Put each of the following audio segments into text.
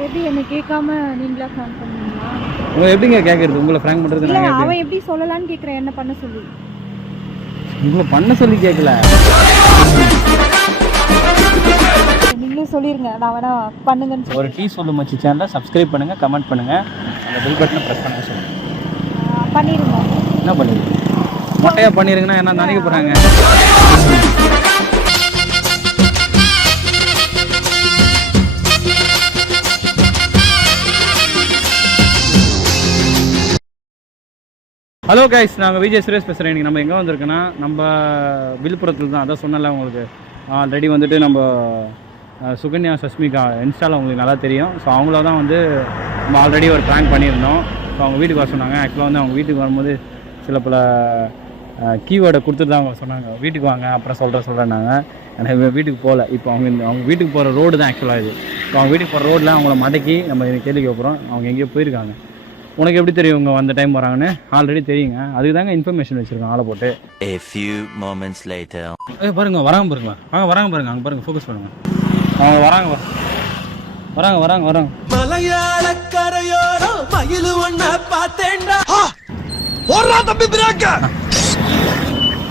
எப்படி என்ன கேட்காம நீங்களா ஃபோன் பண்ணீங்களா? உங்க எப்படிங்க கேட்கறது? உங்களை ஃப்ராங்க் பண்றது இல்ல நாங்க அவன் எப்படி சொல்லலாம்னு கேக்குறேன் என்ன பண்ண சொல்லி? உங்களை பண்ண சொல்லி கேட்கல. நீங்களே சொல்லிருங்க. நான் வேணா பண்ணுங்கன்னு சொல்லி ஒரு டீ சொல்லு மச்சி சேனலை சப்ஸ்கிரைப் பண்ணுங்க கமெண்ட் பண்ணுங்க. அந்த பெல் பட்டனை ப்ரெஸ் பண்ண சொல்லுங்க. ஆ, பண்ணிருங்க. என்ன பண்ணிருங்க மொட்டையா பண்ணிருங்கன்னா என்ன நினைக்க போறாங்க? ஹலோ கைஸ் நாங்கள் விஜய் சுரேஷ் பேசுகிறேன் இன்றைக்கி நம்ம எங்கே வந்திருக்கோன்னா நம்ம விழுப்புரத்தில் தான் அதான் சொன்னல உங்களுக்கு. ஆல்ரெடி வந்துட்டு நம்ம சுகன்யா சஸ்மிகா இன்ஸ்டாவில் உங்களுக்கு நல்லா தெரியும். ஸோ அவங்கள தான் வந்து நம்ம ஆல்ரெடி ஒரு ப்ராங்க் பண்ணியிருந்தோம். ஸோ அவங்க வீட்டுக்கு வர சொன்னாங்க. ஆக்சுவலாக வந்து அவங்க வீட்டுக்கு வரும்போது சில பல கீவேர்டை கொடுத்துட்டு தான் அவங்க சொன்னாங்க. வீட்டுக்கு வாங்க அப்புறம் சொல்கிறேன் சொல்கிறேன்னாங்க எனக்கு வீட்டுக்கு போகல. இப்போ அவங்க அவங்க வீட்டுக்கு போகிற ரோடு தான் ஆக்சுவலாக இது. ஸோ அவங்க வீட்டுக்கு போகிற ரோட்டில் அவங்கள மடக்கி நம்ம கேள்வி கேட்குறோம் அவங்க எங்கேயோ போயிருக்காங்க. உனக்கு எப்படி தெரியும் இவங்க வந்த டைம் வராங்கன்னு ஆல்ரெடி தெரியுங்க. அதுக்கு தாங்க இன்ஃபர்மேஷன் வச்சுருக்கோம் ஆளை போட்டு. A few moments later. ஏ பாருங்க வராங்க பாருங்க. வாங்க வராங்க பாருங்க. அங்கே பாருங்க ஃபோக்கஸ் பண்ணுங்க. அவங்க வராங்க வா- வராங்க வராங்க வராங்க. மலையாள கரையோரம் மயிலு ஒண்ண பார்த்தேன்டா. ஓடுறா தம்பி பிரேக்க.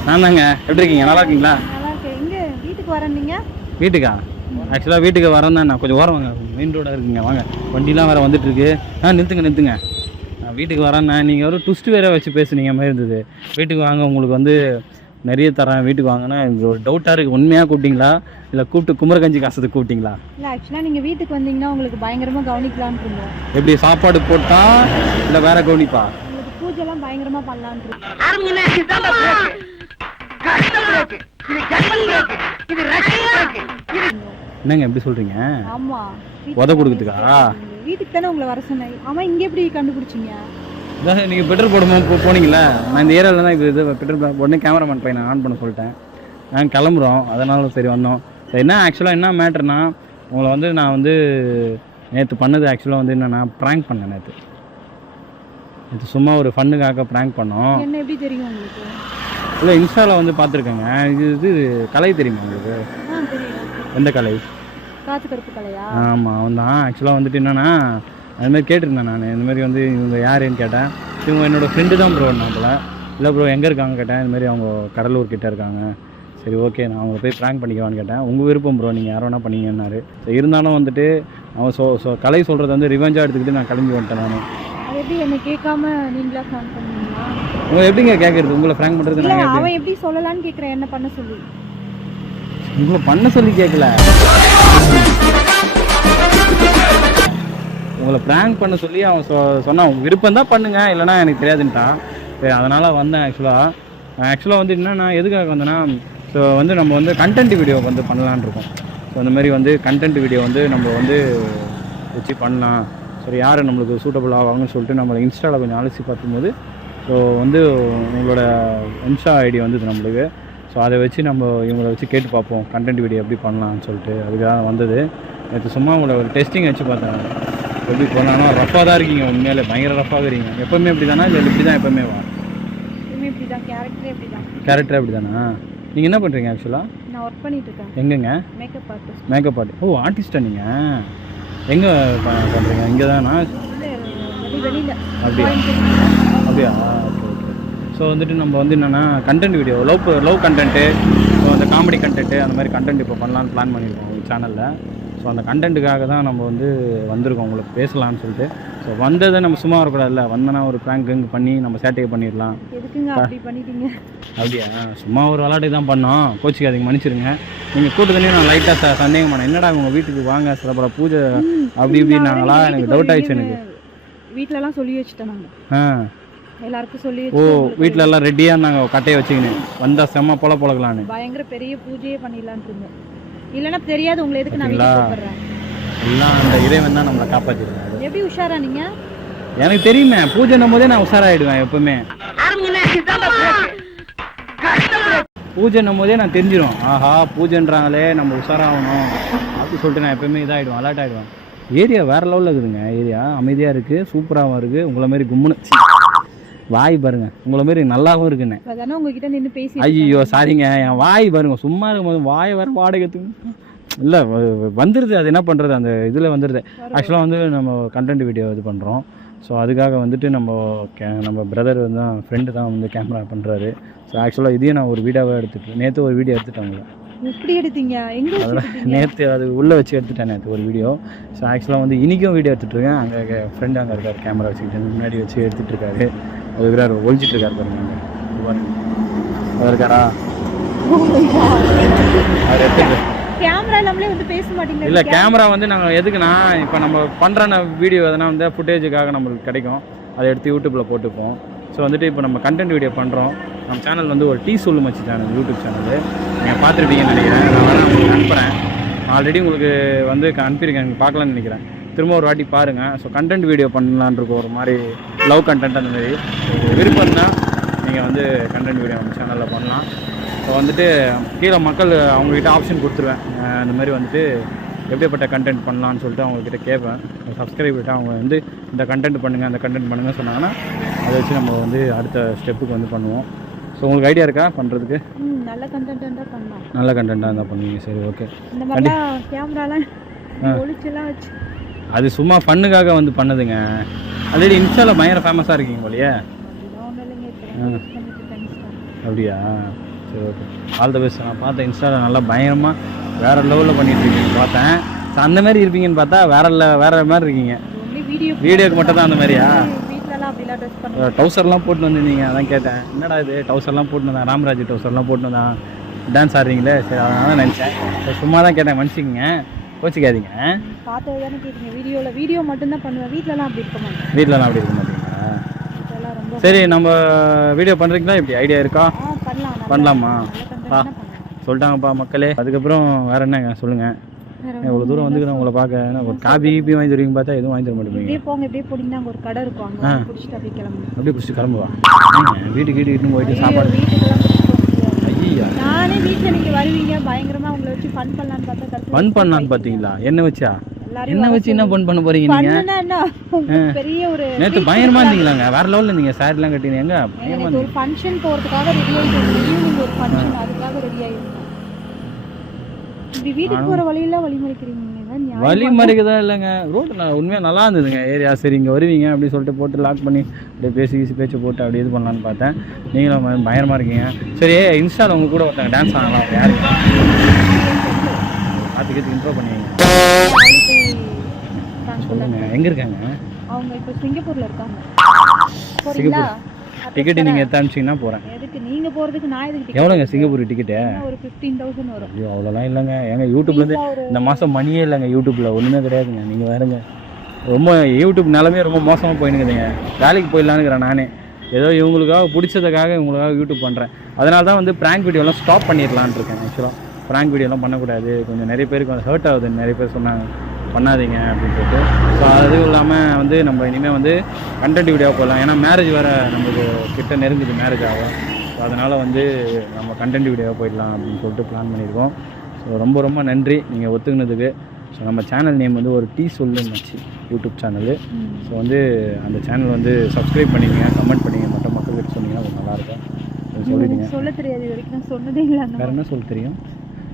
நான் தாங்க. எப்படி இருக்கீங்க? நல்லா இருக்கீங்களா? நல்லா இருக்கு எங்க? வீட்டுக்கு வரேன் நீங்க? வீட்டுக்கா? ஆக்சுவலாக வீட்டுக்கு வரேன் தான் நான். கொஞ்சம் ஓரம் வாங்க மெயின் ரோடாக இருக்குங்க. வாங்க. வண்டிலாம் வேறு வந்துட்டு இருக்கு. ஆ நிறுத்துங்க நிறுத்துங்க. வீட்டுக்கு வரேன் நீங்கள் ஒரு ட்விஸ்ட் வேற வச்சு பேசுனீங்க மாதிரி இருந்தது. வீட்டுக்கு வாங்க உங்களுக்கு வந்து நிறைய தரேன் வீட்டுக்கு எனக்கு ஒரு டவுட்டாக இருக்குது உண்மையாக கூப்பிட்டீங்களா? இல்லை கூப்பிட்டு குமரகஞ்சி காசுக்கு கூப்பிட்டீங்களா? இல்ல ஆக்சுவலா நீங்க வீட்டுக்கு வந்தீங்கன்னா உங்களுக்கு பயங்கரமா கவனிக்கலாம்னு இருந்தோம். எப்படி சாப்பாடு போட்டா இல்லை வேற கவனிப்பா? உங்களுக்கு பூஜை எல்லாம் பயங்கரமா பண்ணலாம்னு இருக்கோம் என்னங்க எப்படி சொல்கிறீங்க ஆமா. உத கொடுக்கறதுக்கா? வீட்டுக்கு தானே உங்களை வர சொன்னேன். ஆமா இங்க எப்படி கண்டுபிடிச்சீங்க? நீங்கள் பெட்ரோல் போடும்போது போனீங்களா நான் இந்த ஏரியாவில் தான் இது இது பெட்ரோல் உடனே கேமராமேன் பையனை ஆன் பண்ண சொல்லிட்டேன். நாங்கள் கிளம்புறோம். அதனால சரி வந்தோம். என்ன ஆக்சுவலாக என்ன மேட்டர்னா உங்களை வந்து நான் வந்து நேற்று பண்ணது ஆக்சுவலாக வந்து என்னன்னா ப்ராங்க் பண்ணேன் நேற்று நேற்று சும்மா ஒரு ஃபன்னுக்காக ப்ராங்க் பண்ணோம். என்ன எப்படி தெரியும் உங்களுக்கு? இல்லை இன்ஸ்டாவில் வந்து பார்த்துருக்கேங்க. இது இது கலை தெரியுமா உங்களுக்கு? எந்த கலை? காத்து கருப்பு கலையா? ஆமாம் அவன் தான் ஆக்சுவலாக வந்துட்டு என்னன்னா அது மாதிரி கேட்டிருந்தேன் நான். இந்த மாதிரி வந்து இவங்க யாருன்னு கேட்டேன். இவங்க என்னோட ஃப்ரெண்டு தான் ப்ரோ நான் போல இல்லை ப்ரோ எங்கே இருக்காங்க கேட்டேன். இந்த மாதிரி அவங்க கடலூர் கிட்ட இருக்காங்க. சரி ஓகே நான் அவங்கள போய் ப்ராங்க் பண்ணிக்கவான்னு கேட்டேன். உங்கள் விருப்பம் ப்ரோ நீங்கள் யார் வேணா பண்ணீங்கன்னாரு. இருந்தாலும் வந்துட்டு அவன் சொ சொ கலை சொல்கிறது வந்து ரிவெஞ்சாக எடுத்துக்கிட்டு நான் கிளம்பி வந்துட்டேன் நான். எப்படி என்ன கேட்காம நீங்களா ஃபோன் பண்ணீங்களா உங்களை எப்படிங்க கேட்குறது உங்களை ப்ராங்க் பண்ணுறது எப்படி? அவன் எப்படி சொல்லலாம்னு கேக்குறேன். என்ன பண்ண சொல்லி? உங்களை பண்ண சொல்லி கேட்கல உங்களை ப்ராங்க் பண்ண சொல்லி அவன் சொ சொன்னான் விருப்பம் தான் பண்ணுங்க இல்லைன்னா எனக்கு தெரியாதுன்ட்டான் சரி அதனால் வந்தேன் ஆக்சுவலாக ஆக்சுவலாக வந்து என்னென்னா எதுக்காக வந்தேன்னா ஸோ வந்து நம்ம வந்து கண்டென்ட் வீடியோ வந்து பண்ணலான்னு இருக்கோம். ஸோ அந்த மாதிரி வந்து கண்டென்ட் வீடியோ வந்து நம்ம வந்து வச்சு பண்ணலாம். சரி யார் நம்மளுக்கு சூட்டபிள் ஆவாங்கன்னு சொல்லிட்டு நம்மளை இன்ஸ்டாவில் கொஞ்சம் அலசி பார்க்கும்போது ஸோ வந்து உங்களோட இன்ஸ்டா ஐடி வந்தது நம்மளுக்கு. ஸோ அதை வச்சு நம்ம இவங்களை வச்சு கேட்டு பார்ப்போம். கண்டென்ட் வீடியோ எப்படி பண்ணலாம்னு சொல்லிட்டு. அதுக்காக வந்தது. நேற்று சும்மா உங்களை ஒரு டெஸ்டிங் வச்சு பார்த்தேன். எப்படி பண்ணலாம்னா ரஃபாக தான் இருக்கீங்க. உண்மையிலே பயங்கர ரஃபாக இருக்கீங்க. எப்போவுமே இப்படி தானா இல்லை இப்படி தான் எப்போவுமே வா? கேரக்டரே அப்படி தானா நீங்கள் என்ன பண்ணுறீங்க ஆக்சுவலாக நான் ஒர்க் பண்ணிட்டு இருக்கேன் எங்கெங்க? Makeup artist makeup art oh ஆர்டிஸ்டா நீங்கள் எங்கே பண்ணுறீங்க இங்கே தானா அப்படியா? ஸோ வந்துட்டு நம்ம வந்து என்னென்னா content video love love content so அந்த காமெடி கண்டென்ட்டு அந்த மாதிரி கண்டென்ட் இப்போ பண்ணலான்னு பிளான் பண்ணியிருக்கோம் சேனலில் ஸோ அந்த கண்டென்ட்டுக்காக தான் நம்ம வந்து வந்திருக்கோம். உங்களுக்கு பேசலாம்னு சொல்லிட்டு. ஸோ வந்ததை நம்ம சும்மா வரக்கூடாதுல்ல. வந்தனா ஒரு ப்ராங்க் பண்ணி நம்ம சேட்டையை பண்ணிடலாம் அப்படியா? சும்மா ஒரு விளாட்டு தான் பண்ணோம். கோச்சிக்காதீங்க மன்னிச்சிருங்க. நீங்கள் கூட்டத்துலேயும் நான் லைட்டாக சந்தேகம் பண்ணேன். என்னடா உங்கள் வீட்டுக்கு வாங்க? சில பல பூஜை அப்படி இப்படின்னாங்களா எனக்கு டவுட் ஆயிடுச்சு எனக்கு. வீட்ல எல்லாம் சொல்லி வச்சுட்டேன் ஆ. எல்லாருக்கும் சொல்லி ஓ வீட்டில் எல்லாம் ரெடியாக இருந்தாங்க. கட்டையை வச்சுக்கின்னு. வந்தா செம்ம பொல பொழக்கலான்னு பயங்கர பெரிய பூஜையே பண்ணிடலாம்னு இருந்தேன் இல்லைன்னா தெரியாது உங்களை எதுக்கு நான் எல்லாம் அந்த இறைவன் தான் நம்மளை காப்பாற்றிருக்காரு எப்படி உஷாரா நீங்க? எனக்கு தெரியுமே பூஜைன்னும் போதே நான் உஷாராயிடுவேன் எப்பவுமே. பூஜைன்னும் போதே நான் தெரிஞ்சிடும் ஆஹா பூஜைன்றாங்களே நம்ம உஷாராகணும். அப்படி சொல்லிட்டு நான் எப்பவுமே இதாகிடுவேன் அலர்ட் ஆகிடுவேன் ஏரியா வேற லெவலில் இருக்குதுங்க. ஏரியா அமைதியாக இருக்குது சூப்பராகவும் இருக்குது உங்களை மாதிரி கும்முன்னு வாய் பாருங்க. உங்களை மாதிரி நல்லாவும் இருக்குண்ணே உங்ககிட்ட நின்று பேசி ஐயோ சாரிங்க. என் வாய் பாருங்க. சும்மா இருக்கும்போது வாயை வேற வாடகைத்துக்கு இல்லை வந்துடுது அது என்ன பண்ணுறது அந்த இதில் வந்துடுது ஆக்சுவலாக வந்து நம்ம கண்டென்ட் வீடியோ இது பண்ணுறோம் ஸோ அதுக்காக வந்துட்டு நம்ம கே நம்ம பிரதர் வந்து தான் ஃப்ரெண்டு தான் வந்து கேமரா பண்ணுறாரு ஸோ ஆக்சுவலாக இதையும் நான் ஒரு வீடியோவாக எடுத்துட்டு நேற்று ஒரு வீடியோ எடுத்துட்டாங்க எப்படி எடுத்தீங்க? எங்க நேற்று அது உள்ளே வச்சு எடுத்துட்டேன் நேற்று ஒரு வீடியோ ஸோ ஆக்சுவலாக வந்து இன்றைக்கும் வீடியோ எடுத்துகிட்ருக்கேன் அங்கே ஃப்ரெண்டு அங்கே இருக்கார் கேமரா வச்சுக்கிட்டு. முன்னாடி வச்சு அது இருக்கிறார் ஒழிச்சிட்டு இருக்காரு பாருங்க. அவர் இருக்காரா? அவர் எடுத்துட்டு கேமரா இல்லாமலே வந்து பேச மாட்டீங்க இல்லை கேமரா வந்து நாங்கள் எதுக்குன்னா இப்போ நம்ம பண்ணுற வீடியோ எதனா வந்து ஃபுட்டேஜுக்காக நம்மளுக்கு கிடைக்கும். அதை எடுத்து யூடியூப்பில் போட்டுப்போம். ஸோ வந்துட்டு இப்போ நம்ம கண்டென்ட் வீடியோ பண்ணுறோம் நம்ம சேனல் வந்து ஒரு டீ சொல்லு மச்சி சேனல் யூடியூப் சேனல் நீங்கள் பார்த்துருப்பீங்கன்னு நினைக்கிறேன். நான் வேணா உங்களுக்கு அனுப்புகிறேன் ஆல்ரெடி உங்களுக்கு வந்து அனுப்பியிருக்கேன். நீங்கள் பார்க்கலான்னு நினைக்கிறேன். திரும்ப ஒரு வாட்டி பாருங்கள் ஸோ கண்டென்ட் வீடியோ பண்ணலான்னு இருக்கும் ஒரு மாதிரி லவ் கண்டென்ட் அந்த மாதிரி. விருப்பம் தான் நீங்கள் வந்து கண்டென்ட் வீடியோ நம்ம சேனலில் பண்ணலாம். ஸோ வந்துட்டு கீழே மக்கள் அவங்ககிட்ட ஆப்ஷன் கொடுத்துருவேன். இந்த மாதிரி வந்துட்டு எப்படிப்பட்ட கண்டென்ட் பண்ணலான்னு சொல்லிட்டு அவங்கக்கிட்ட கேட்பேன். சப்ஸ்கிரைபர்கிட்ட அவங்க வந்து இந்த கண்டென்ட் பண்ணுங்கள் அந்த கண்டென்ட் பண்ணுங்கள் சொன்னாங்கன்னா அதை வச்சு நம்ம வந்து அடுத்த ஸ்டெப்புக்கு வந்து பண்ணுவோம். ஸோ உங்களுக்கு ஐடியா இருக்கா பண்ணுறதுக்கு நல்ல கண்டென்ட் தான் பண்ணலாம். நல்ல கண்டென்ட்டாக இருந்தால் பண்ணுவீங்க. சரி ஓகே இந்த மாதிரிலாம் கேமராலாம் ஒளிச்செல்லாம் வச்சு அது சும்மா ஃபண்ணுக்காக வந்து பண்ணுதுங்க. ஆல்ரெடி இன்ஸ்டாவில் பயங்கர ஃபேமஸாக இருக்கீங்க போலியே. அப்படியா? சரி ஓகே ஆல் த பெஸ்ட் நான் பார்த்தேன் இன்ஸ்டாவில் நல்லா பயங்கரமாக வேறு லெவலில் பண்ணிட்டு இருக்கீங்க. பார்த்தேன். ஸோ அந்த மாதிரி இருப்பீங்கன்னு பார்த்தா வேற வேற மாதிரி இருக்கீங்க. வீடியோக்கு மட்டும் தான் அந்த மாதிரியா? டவுசர்லாம் போட்டு வந்திருந்தீங்க. அதான் கேட்டேன். என்னடா இது? டவுசர்லாம் போட்டு வந்தேன். ராமராஜ் டவுசர்லாம் போட்டு வந்தான். டான்ஸ் ஆடுறீங்களே? சரி அதனால தான் நினச்சேன். சும்மா தான் கேட்டேன். மன்னிச்சிக்கங்க. கோச்சிக்காதீங்க. பார்த்தது தானே கேட்டீங்க. வீடியோவில் வீடியோ மட்டும்தான் பண்ணுவேன். வீட்லலாம் அப்படி இருக்க மாட்டேன். வீட்டிலலாம் அப்படி இருக்க மாட்டீங்களா? வீட்டிலலாம் சரி நம்ம வீடியோ பண்ணுறீங்களா இப்படி ஐடியா இருக்கா? பண்ணலாம். பண்ணலாம்? சொல்லிட்டாங்கப்பா மக்களே. அதுக்கப்புறம் வேற என்னங்க? சொல்லுங்கள் இவ்வளோ தூரம் வந்துக்கிறேன் உங்களை பார்க்க என்ன ஒரு காபி கீபி வாங்கி தருவீங்க பார்த்தா எதுவும் வாங்கி தர மாட்டேங்க. இப்படியே போங்க இப்படியே போனீங்கன்னா அங்கே ஒரு கடை இருக்கும். அங்கே குடிச்சிட்டு அப்படியே கிளம்புங்க. அப்படியே குடிச்சு கிளம்புவா. வீட்டுக்கு வீட்டுக்கு போயிட்டு சாப்பாடு ஐயா நானே வீட்டில் நீங்கள் வருவீங்க பயங்கரமா உங்களை வச்சு ஃபன் பண்ணலான்னு பார்த்தா ஃபன் பண்ணலான்னு பார்த்தீங்களா? என்ன வச்சா? என்ன வச்சு என்ன ஃபன் பண்ண போறீங்க நீங்க? பெரிய ஒரு நேற்று பயங்கரமா இருந்தீங்களாங்க. வேற லெவலில் இருந்தீங்க. சாரிலாம் கட்டினீங்க. எங்க? நேத்து ஒரு ஃபங்க்ஷன் போகிறதுக்காக ரெடி ஈவினிங் ஒரு ஃபங்க்ஷன் அதுக்காக ரெடி ஆகிருந்தேன் இப்படி வீட்டுக்கு போகிற வழியெல்லாம் வழிமறிக்கிறீங்க நியாயம். வழி மறைக்கதா இல்லைங்க. ரோடு நான் உண்மையாக நல்லா இருந்ததுங்க. ஏரியா சரி இங்கே வருவீங்க அப்படின்னு சொல்லிட்டு போட்டு லாக் பண்ணி அப்படியே பேசி கீசி பேச்சு போட்டு அப்படியே இது பண்ணலான்னு பார்த்தேன். நீங்களும் பய- பயங்கரமா இருக்கீங்க. சரி இன்ஸ்டாவில் உங்க கூட ஒருத்தங்க டான்ஸ் ஆகலாம் அவங்க யாரு? பார்த்து கேட்டு இன்ட்ரோ பண்ணுவீங்க. சொல்லுங்க. எங்க இருக்காங்க? அவங்க இப்போ சிங்கப்பூர்ல இருக்காங்க. டிக்கெட்டு நீங்கள் எடுத்து அனுப்பிச்சிங்கன்னா போகிறேன் எதுக்கு? நீங்க போறதுக்கு நான் எதுக்கு எவ்வளோங்க சிங்கப்பூர் டிக்கெட்டு? ஒரு ஃபிஃப்டீன் தௌசண்ட் வரும். ஐயோ அவ்வளோலாம் இல்லைங்க. எங்க யூடியூப்லேருந்து இந்த மாதம் மணியே இல்லைங்க யூடியூப்பில் ஒன்றுமே கிடையாதுங்க. நீங்கள் வேறுங்க ரொம்ப யூடியூப் நிலமே ரொம்ப மோசமாக போயினுக்குதுங்க. வேலைக்கு போயிடலான்னுக்கிறேன் நானே. ஏதோ இவங்களுக்காக பிடிச்சதுக்காக இவங்களுக்காக யூடியூப் பண்ணுறேன் அதனால தான் வந்து ப்ராங்க் வீடியோலாம் ஸ்டாப் பண்ணிடலான்னு இருக்கேன் ஆக்சுவலாக ப்ராங்க் வீடியோலாம் பண்ணக்கூடாது. கொஞ்சம் நிறைய பேருக்கு ஹர்ட் ஆகுதுன்னு நிறைய பேர் சொன்னாங்க. பண்ணாதீங்க அப்படின்னு சொல்லிட்டு ஸோ அதுவும் இல்லாமல் வந்து நம்ம இனிமேல் வந்து கண்டென்ட் வீடியோ போடலாம். ஏன்னா மேரேஜ் வேறு நமக்கு கிட்ட நெருங்குது மேரேஜ் ஆகும் ஸோ அதனால் வந்து நம்ம கண்டென்ட் வீடியோ போயிடலாம் அப்படின்னு சொல்லிட்டு பிளான் பண்ணியிருக்கோம். ஸோ ரொம்ப ரொம்ப நன்றி நீங்கள் ஒத்துக்கினதுக்கு. ஸோ நம்ம சேனல் நேம் வந்து ஒரு டீ சொல்லுன்னு யூடியூப் சேனலு. ஸோ வந்து அந்த சேனல் வந்து சப்ஸ்கிரைப் பண்ணிக்கங்க கமெண்ட் பண்ணிங்க மற்ற மக்களுக்கு சொன்னீங்கன்னா கொஞ்சம் நல்லாயிருக்கும் அதை சொல்லிடுங்க. சொல்ல தெரியாது வரைக்கும் சொன்னதே இல்லை வேறு என்ன சொல்ல தெரியும்?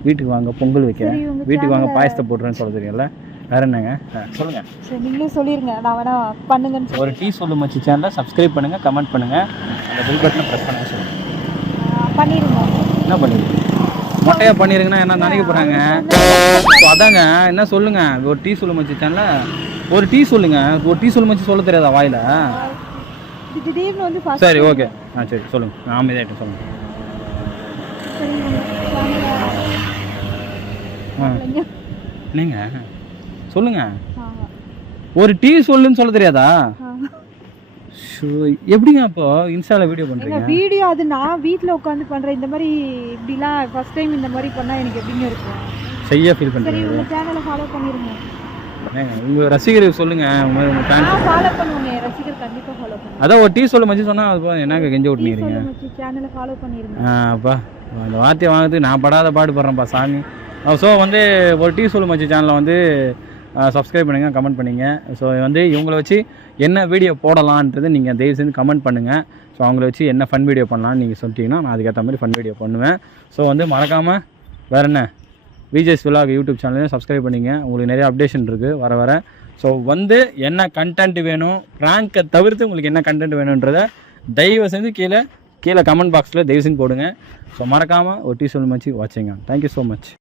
வீட்டுக்கு வாங்க பொங்கல் வைக்கிறேன். வீட்டுக்கு வாங்க பாயசத்தை போடுறேன்னு சொல்ல தெரியும்ல? வேற என்னங்க? சொல்லுங்க. சரி நீங்களே சொல்லிருங்க. நான் வேணா பண்ணுங்கன்னு ஒரு டீ சொல்லு மச்சி சேனலை சப்ஸ்கிரைப் பண்ணுங்க கமெண்ட் பண்ணுங்க. அந்த பில் பட்டனை ப்ரெஸ் பண்ணுங்க சொல்லுங்க. ஆ, பண்ணிருங்க. என்ன பண்ணிடுங்க மொட்டையா பண்ணிருங்கன்னா என்ன நினைக்க போறாங்க? அதாங்க என்ன சொல்லுங்க? ஒரு டீ சொல்லு மச்சி சேனல்ல. ஒரு டீ சொல்லுங்க. ஒரு டீ சொல்லு மச்சி சொல்ல தெரியாதா வாயில? திடீர்னு வந்து சரி ஓகே ஆ சரி சொல்லுங்க. நான் அமைதியாகிட்டு சொல்லுங்க. என்னங்க? சொல்லுங்க. ஒரு டீ சொல்லுன்னு சொல்ல தெரியாதா? எப்படிங்க அப்போ இன்ஸ்டால வீடியோ பண்றீங்க? வீடியோ அது நான் வீட்ல உட்காந்து பண்றேன் இந்த மாதிரி இப்படிலாம் ஃபர்ஸ்ட் டைம் இந்த மாதிரி பண்ணா எனக்கு எப்படிங்க இருக்கும்? செய்ய ஃபீல் சரி பண்றீங்க உங்க சேனலை ஃபாலோ பண்ணிருங்க. உங்க ரசிகருக்கு சொல்லுங்க உங்க fans. நான் ஃபாலோ பண்ணுவேன் ரசிகர் கண்டிப்பா ஃபாலோ பண்ணுவேன் அதான் ஒரு டீ சொல்ல மச்சி சொன்னா அது. என்னங்க கெஞ்ச விட்டுனீங்க? சொல்லுங்க சேனலை ஃபாலோ பண்ணிருங்க. ஆ, அப்பா அந்த வார்த்தையை வாங்குறது நான் படாத பாடுபடுறேன்ப்பா சாமி. ஸோ வந்து ஒரு டீ சொல்லு மச்சி சேனலில் வந்து சப்ஸ்கிரைப் பண்ணுங்கள் கமெண்ட் பண்ணுங்கள் ஸோ வந்து இவங்களை வச்சு என்ன வீடியோ போடலான்றது நீங்கள் தயவு செஞ்சு கமெண்ட் பண்ணுங்கள் ஸோ அவங்கள வச்சு என்ன ஃபன் வீடியோ பண்ணலாம்னு நீங்கள் சொல்லிட்டீங்கன்னா நான் அதுக்கேற்ற மாதிரி ஃபன் வீடியோ பண்ணுவேன். ஸோ வந்து மறக்காமல் வேறு என்ன? விஜேஸ் விலாக் யூடியூப் சேனலையும் சப்ஸ்கிரைப் பண்ணிங்க. உங்களுக்கு நிறைய அப்டேஷன் இருக்குது வர வர. ஸோ வந்து என்ன கண்டென்ட் வேணும் ப்ராங்கை தவிர்த்து உங்களுக்கு என்ன கண்டென்ட் வேணுன்றதை தயவு செஞ்சு கீழே கீழே கமெண்ட் பாக்ஸில் தயவு செஞ்சு போடுங்க. ஸோ மறக்காமல் ஒரு டீ சொல்லி much watching thank you so much